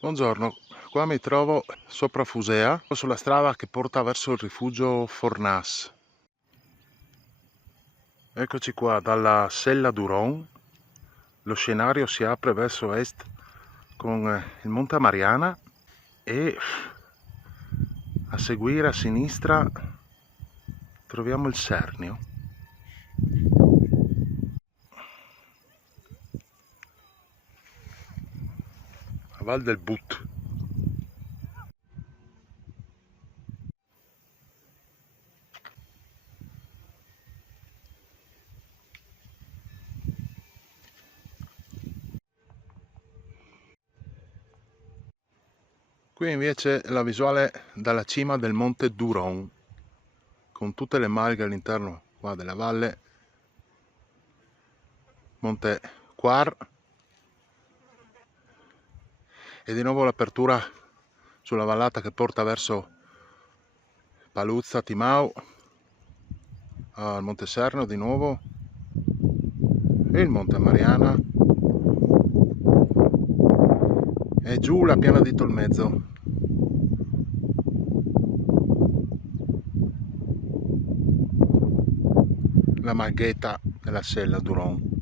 Buongiorno, qua mi trovo sopra Fusea, sulla strada che porta verso il rifugio Fornas. Eccoci qua dalla Sella d'Uron, lo scenario si apre verso est con il Monte Mariana e a seguire a sinistra troviamo il Sernio. A Val del But. Qui invece la visuale dalla cima del Monte Duron, con tutte le malghe all'interno qua della valle, Monte Quar, e di nuovo l'apertura sulla vallata che porta verso Paluzza, Timau, al Monte Serno di nuovo, e il Monte Mariana, e giù la piana di Tolmezzo. La Margheta della Sella d'Uron.